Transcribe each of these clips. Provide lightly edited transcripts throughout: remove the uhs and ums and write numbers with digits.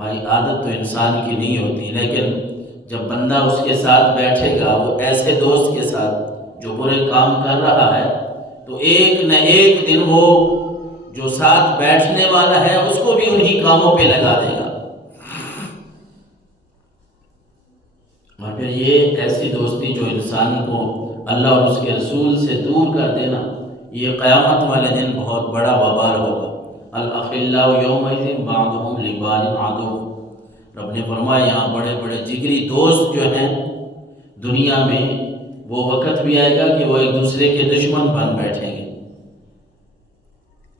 بھائی عادت تو انسان کی نہیں ہوتی، لیکن جب بندہ اس کے ساتھ بیٹھے گا، وہ ایسے دوست کے ساتھ جو برے کام کر رہا ہے، تو ایک نہ ایک دن وہ جو ساتھ بیٹھنے والا ہے اس کو بھی انہی کاموں پہ لگا دے گا۔ اور پھر یہ ایسی دوستی جو انسان کو اللہ اور اس کے رسول سے دور کر دینا، یہ قیامت والے دن بہت بڑا وبال ہوگا۔ الاخلاء یومئذ بعضهم لبعض عدو، رب نے فرمایا یہاں بڑے بڑے جگری دوست جو ہیں دنیا میں، وہ وقت بھی آئے گا کہ وہ ایک دوسرے کے دشمن بن بیٹھیں گے۔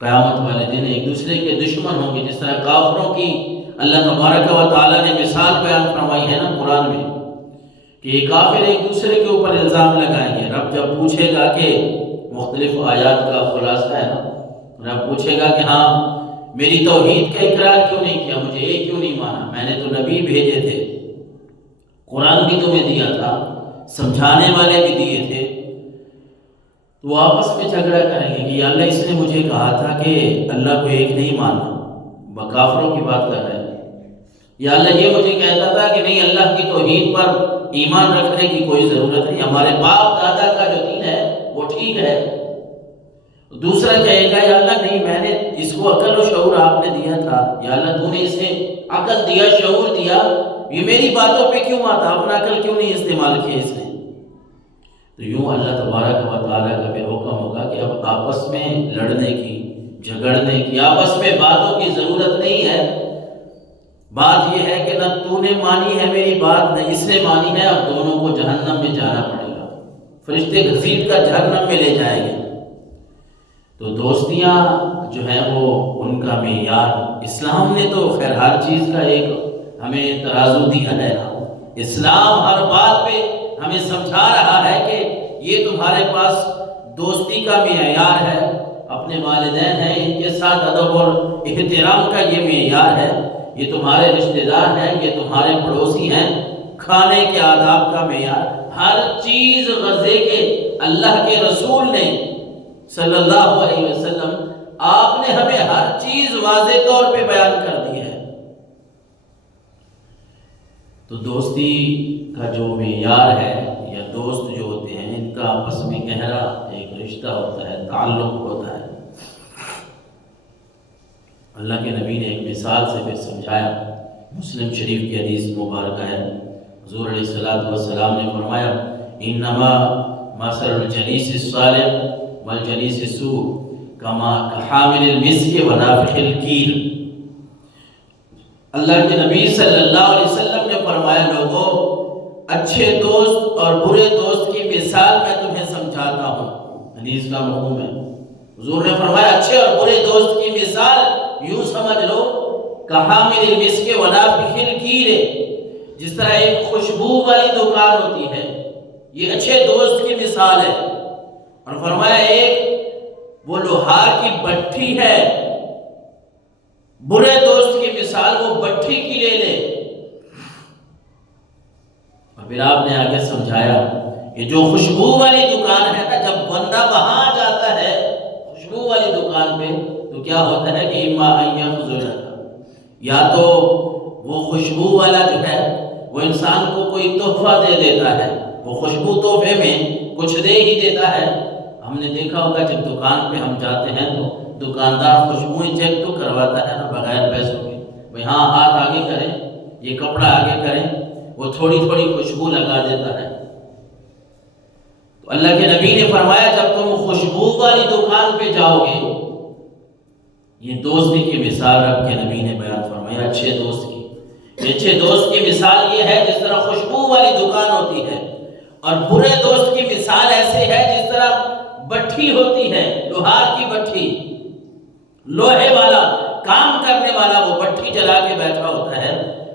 قیامت والے دن ایک دوسرے کے دشمن ہوں گے، جس طرح کافروں کی اللہ تبارک و تعالیٰ نے مثال بیان فرمائی ہے نا قرآن میں، کہ یہ کافر ایک دوسرے کے اوپر الزام لگائیں گے۔ رب جب پوچھے گا کہ مختلف آیات کا خلاصہ ہے نا، رب پوچھے گا کہ ہاں میری توحید کا اقرار کیوں نہیں کیا، مجھے یہ کیوں نہیں مانا، میں نے تو نبی بھیجے تھے، قرآن بھی تمہیں دیا تھا، سمجھانے والے بھی دیے تھے۔ تو وہ آپس میں جھگڑا کریں گے کہ یا اللہ اس نے مجھے کہا تھا کہ اللہ کو ایک نہیں ماننا، کافروں کی بات کر رہے ہیں، یا اللہ یہ مجھے کہتا تھا کہ نہیں اللہ کی توحید پر ایمان رکھنے کی کوئی ضرورت نہیں، ہمارے باپ دادا کا جو دین ہے وہ ٹھیک ہے۔ دوسرا کہے گا یا اللہ نہیں میں نے اس کو عقل و شعور آپ نے دیا تھا، یا اللہ تو نے اسے عقل دیا، شعور دیا، یہ میری باتوں پہ کیوں آتا، اپنا عقل کیوں نہیں استعمال کیا اس نے۔ تو یوں اللہ تبارک و تعالیٰ کا پھر حکم ہوگا کہ اب آپس میں لڑنے کی، جھگڑنے کی، آپس میں باتوں کی ضرورت نہیں ہے۔ بات یہ ہے کہ نہ تو نے مانی ہے میری بات، نہ اس نے مانی ہے، اب دونوں کو جہنم میں جانا پڑے گا، فرشتے گھسیٹ کر جہنم میں لے جائیں گے۔ تو دوستیاں جو ہیں وہ ان کا معیار، اسلام نے تو خیر ہر چیز کا ایک ہمیں ترازو دیا ہے نا، اسلام ہر بات پہ ہمیں سمجھا رہا ہے کہ یہ تمہارے پاس دوستی کا معیار ہے، اپنے والدین ہیں ان کے ساتھ ادب اور احترام کا یہ معیار ہے، یہ تمہارے رشتہ دار ہیں، یہ تمہارے پڑوسی ہیں، کھانے کے آداب کا معیار، ہر چیز غزے کے اللہ کے رسول نے صلی اللہ علیہ وسلم آپ نے ہمیں ہر چیز واضح طور پہ بیان کر دی ہے۔ تو دوستی کا جو معیار ہے یا دوست جو ہوتے ہیں ان کا آپس میں گہرا ایک رشتہ ہوتا ہے، تعلق ہوتا ہے۔ اللہ کے نبی نے ایک مثال سے پھر سمجھایا، مسلم شریف کی حدیث مبارکہ ہے، حضور علیہ السلام نے فرمایا انما مثل الجلیس الصالح والجلیس السوء کما کحامل المسک ونافخ الکیر۔ اللہ کے نبی صلی اللہ علیہ وسلم نے فرمایا لوگوں اچھے دوست اور برے دوست کی مثال میں تمہیں سمجھاتا ہوں، حدیث کا مفہوم ہے۔ حضور نے فرمایا اچھے اور برے دوست کی مثال یوں سمجھ لو کحامل المسک ونافخ الکیر، جس طرح ایک خوشبو والی دکان ہوتی ہے، یہ اچھے دوست کی مثال ہے، اور فرمایا ایک وہ لوہار کی بٹھی ہے، برے دوست کی مثال وہ بٹھی کی لے لے۔ اور پھر آپ نے آگے سمجھایا کہ جو خوشبو والی دکان ہے نا، جب بندہ وہاں جاتا ہے خوشبو والی دکان پہ تو کیا ہوتا ہے کہ اما ان یخذلک، یا تو وہ خوشبو والا جو ہے وہ انسان کو کوئی تحفہ دے دیتا ہے، وہ خوشبو تحفے میں کچھ دے ہی دیتا ہے۔ ہم نے دیکھا ہوگا جب دکان پہ ہم جاتے ہیں تو دکاندار خوشبوئیں چیک تو کرواتا ہے نا بغیر پیسوں کے، بھئی ہاں ہاتھ آگے کریں، یہ کپڑا آگے کریں، وہ تھوڑی تھوڑی خوشبو لگا دیتا ہے۔ تو اللہ کے نبی نے فرمایا جب تم خوشبو والی دکان پہ جاؤ گے، یہ دوستی کی مثال رب کے نبی نے بیان فرمایا اچھے دوست کی۔ اچھے دوست کی مثال یہ ہے جس طرح خوشبو والی دکان ہوتی ہے، اور برے دوست کی مثال ایسے ہے جس طرح بٹھی ہوتی ہے، لوہار کی بٹھی، لوہے والا کام کرنے والا وہ بٹھی جلا کے بیٹھا ہوتا ہے۔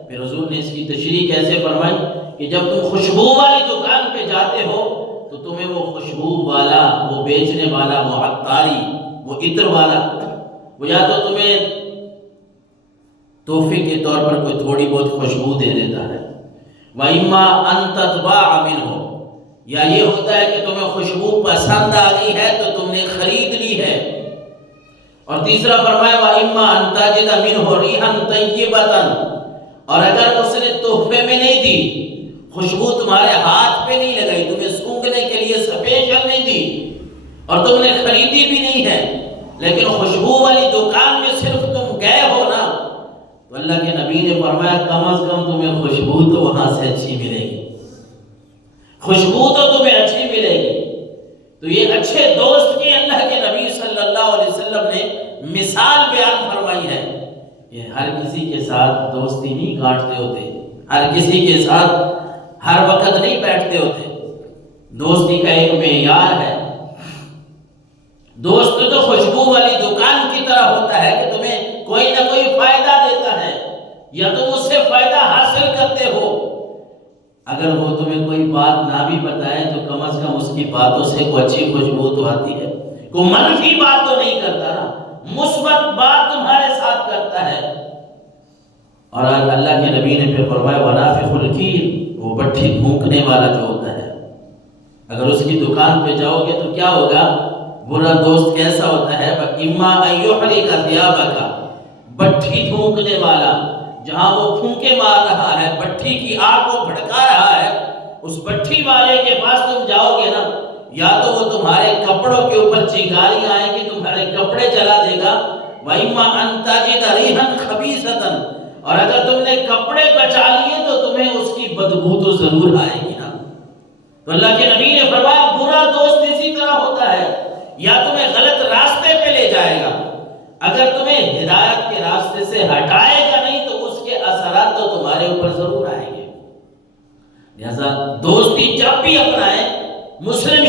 پھر حضور نے اس کی تشریح کیسے فرمائی کہ جب تم خوشبو والی دکان پہ جاتے ہو تو تمہیں وہ خوشبو والا، وہ بیچنے والا، وہ عطاری، وہ عطر والا، وہ یا تو تمہیں تحفے کے طور پر کوئی تھوڑی بہت خوشبو دے دیتا ہے، وَإِمَّا أَن تَتْبَاعَ مِنْهُ، یا یہ ہوتا ہے کہ تمہیں خوشبو پسند آ گئی ہے تو تم نے خرید لی ہے، اور تیسرا فرمایا وَإِمَّا أَن تَجِدَ مِنْهُ رِيحًا طَيِّبَةً، اور اگر اس نے تحفے میں نہیں دی، خوشبو تمہارے ہاتھ پہ نہیں لگائی، تمہیں سونگھنے کے لیے اسپیشل نہیں دی، اور تم نے خریدی بھی نہیں ہے، لیکن خوشبو والی دکان میں صرف تم گئے ہو نا، تو اللہ کے نبی نے فرمایا کم از کم تمہیں خوشبو تو وہاں سے اچھی ملے گی، خوشبو تو تمہیں اچھی ملے گی۔ تو یہ اچھے دوست کی اللہ کے نبی صلی اللہ علیہ وسلم نے مثال بیان فرمائی ہے۔ یہ ہر کسی کے ساتھ دوستی نہیں کاٹتے ہوتے، ہر کسی کے ساتھ ہر وقت نہیں بیٹھتے ہوتے، دوستی کا ایک معیار ہے۔ دوست تو خوشبو والی دکان کی طرح ہوتا ہے کہ تمہیں کوئی نہ کوئی فائدہ دیتا ہے یا تم اس سے فائدہ حاصل کرتے ہو۔ اگر وہ تمہیں کوئی بات نہ بھی بتائے تو کم از کم اس کی باتوں سے کوئی اچھی خوشبو تو آتی ہے، کوئی منفی بات تو نہیں کرتا نا، مثبت بات تمہارے ساتھ کرتا ہے۔ اور اللہ کے نبی نے پھر فرمایا ونافخ الکیر، وہ بٹھی پھونکنے والا جو ہوتا ہے، اگر اس کی دکان پہ جاؤ گے تو کیا ہوگا؟ برا دوست کیسا ہوتا ہے؟ اما ان یحرق ثیابک، بٹھی پھونکنے والا، جہاں وہ پھونکے مار رہا ہے، بٹھی کی آگ کو بھڑکا رہا ہے، اس بٹھی والے کے پاس تم جاؤ گے نا، یا تو وہ تمہارے کپڑوں کے اوپر چنگاریاں آئیں گی، تمہارے کپڑے جلا دے گا، وَإِمَّا أَن تَجِدَ رِيحًا خَبِيثَةً، اور اگر تم نے کپڑے بچا لیے تو تمہیں اس کی بدبو تو ضرور آئے گی نا۔ تو اللہ کے نبی نے فرمایا برا دوست اسی طرح ہوتا ہے، یا تمہیں غلط راستے پہ لے جائے گا، اگر تمہیں ہدایت کے راستے سے ہٹائے گا نہیں تو اس کے اثرات تو تمہارے اوپر ضرور آئیں گے۔ لہذا دوستی جب بھی اپنائیں، مسلم